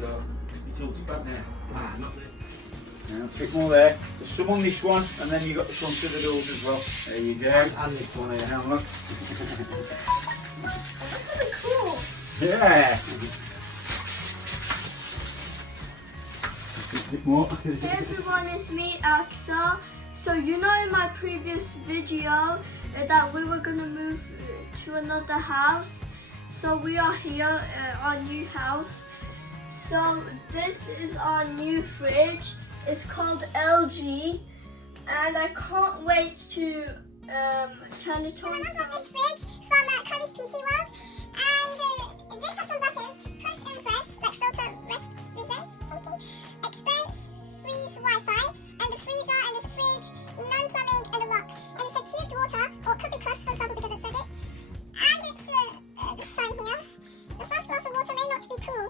go. You tilted back there. Ah, not there. Yeah, a bit more there. There's some on this one, and then you've got the front of the doors as well. There you go. And this one here. Now look. That's really cool. Yeah. A bit more. Hey everyone, it's me, Axa. So you know in my previous video that we were gonna move to another house. So we are here, our new house. So this is our new fridge. It's called LG, and I can't wait to turn it on. I got this fridge from Curry's PC World, and this has some buttons: push and fresh, like filter, rest, resist, something. Expense, freeze, Wi-Fi, and the freezer, and this fridge, non-plumbing, and a lock. And it said cubed water, or it could be crushed, for example, because it said it. And it's this sign here. The first glass of water may not be cool.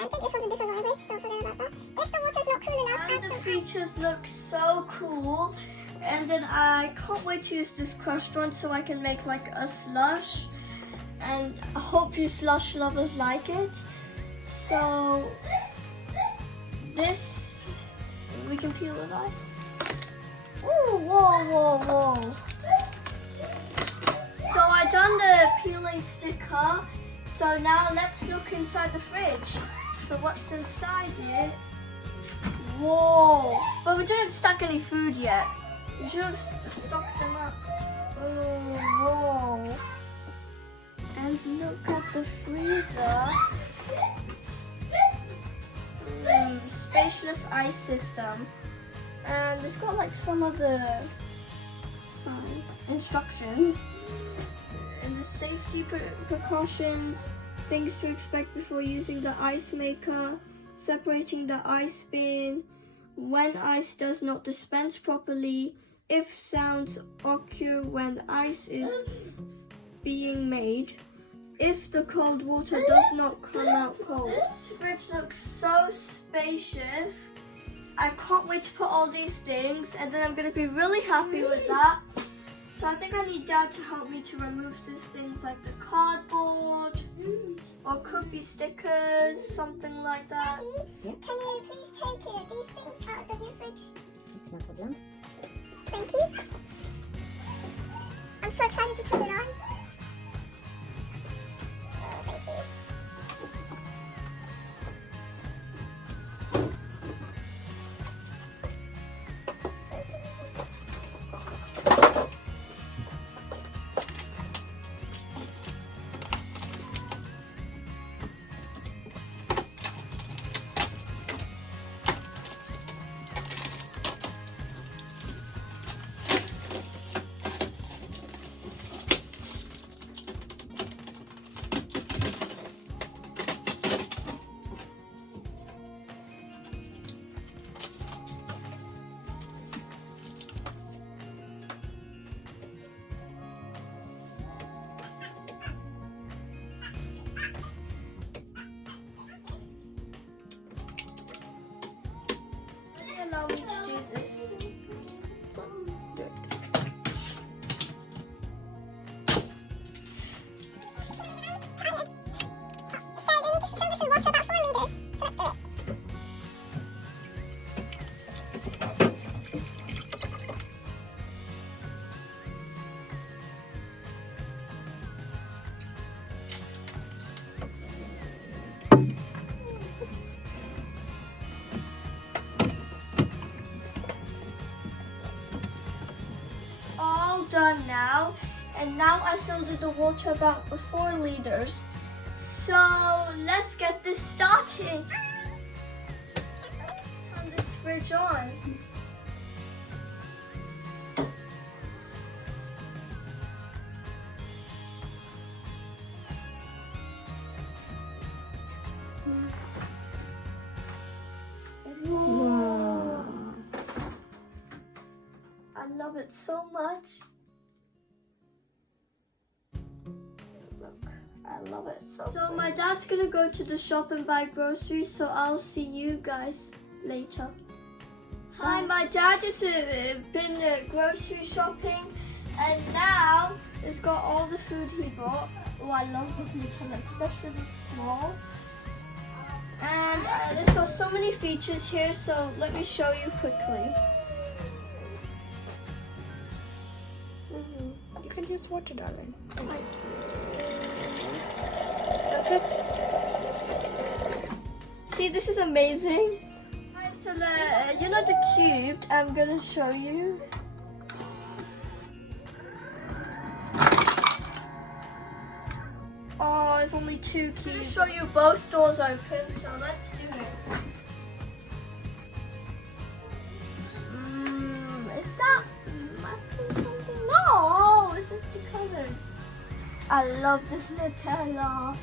I think this one's a different language, so forget about that. If the water's not cool enough, And the features look so cool. And then I can't wait to use this crushed one so I can make like a slush. And I hope you slush lovers like it. So this, we can peel it off. Ooh, whoa, whoa, whoa. So I done the peeling sticker. So now let's look inside the fridge. So what's inside it? Whoa! But we didn't stack any food yet. We should have stocked them up. Oh, whoa! And look at the freezer. Spacious ice system. And it's got like some of the signs, instructions. And the safety precautions, things to expect before using the ice maker, separating the ice bin, when ice does not dispense properly, if sounds occur when ice is being made, if the cold water does not come out cold. This fridge looks so spacious. I can't wait to put all these things, and then I'm going to be really happy with that. So I think I need Dad to help me to remove these things like the cardboard, or could be stickers, something like that. Daddy, can you please take these things out of your fridge? No problem. Thank you. I'm so excited to turn it on. Thank you. Allow me to do this. All done now, and now I filled in the water about 4 liters. So let's get this started. Turn this fridge on. Whoa. I love it so much. Look, I love it so my dad's gonna go to the shop and buy groceries, so I'll see you guys later. Hi, my dad has been grocery shopping, and now it's got all the food he bought. Oh, I love this Nutella, especially it's small. And this got so many features here, so let me show you quickly. You can use water, darling. That's it. See, this is amazing. Alright, so the cube, I'm gonna show you. Oh, it's only 2 keys. I'm gonna show you both doors open, so let's do it. Is that mapping something? No, it's just the colors. I love this Nutella.